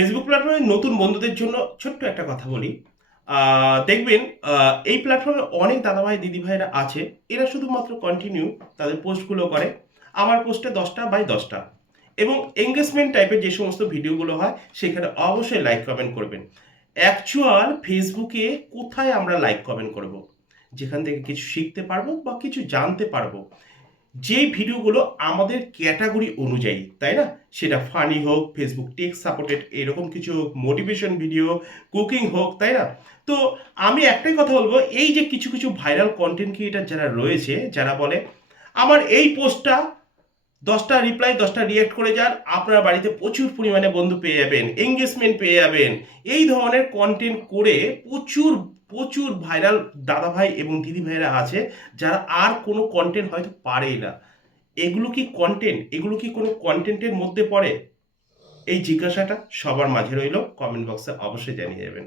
Facebook প্ল্যাটফর্মে নতুন বন্ধুদের জন্য ছোট্ট একটা কথা বলি। দেখবেন এই প্ল্যাটফর্মে অনেক দাদাভাই, দিদিভাইরা আছে। এরা শুধুমাত্র কন্টিনিউ তাদের পোস্টগুলো করে। আমার পোস্টে দশটা বাই দশটা। এবং এঙ্গেজমেন্ট টাইপের যে সমস্ত ভিডিওগুলো হয়, সেখানে অবশ্যই লাইক কমেন্ট করবেন। অ্যাকচুয়াল ফেসবুকে কোথায় আমরা লাইক কমেন্ট করব? যেখান থেকে কিছু শিখতে পারব বা কিছু জানতে পারব। যে ভিডিওগুলো আমাদের ক্যাটাগরি অনুযায়ী, তাই না? সেটা ফানি হোক ফেসবুক টেক সাপোর্টেড এরকম কিছু হোক মোটিভেশন ভিডিও কুকিং হোক, তাই না? তো আমি একটাই কথা বলব, এই যে কিছু কিছু ভাইরাল কন্টেন্ট ক্রিয়েটার যারা রয়েছে, যারা বলে, আমার এই পোস্টটা দশটা রিপ্লাই দশটা রিয়েক্ট করে যান, আপনার বাড়িতে প্রচুর পরিমাণে বন্ধু পেয়ে যাবেন এঙ্গেজমেন্ট পেয়ে যাবেন। এই ধরনের কন্টেন্ট করে প্রচুর প্রচুর ভাইরাল দাদা ভাই এবং দিদি ভাইরা আছে, যারা আর কোনো কন্টেন্ট হয়তো পারেই না। এগুলো কি কন্টেন্ট এগুলো কি কোনো কন্টেন্টের মধ্যে পড়ে? এই জিজ্ঞাসাটা সবার মাঝে রইল। কমেন্ট বক্সে অবশ্যই জানিয়ে যাবেন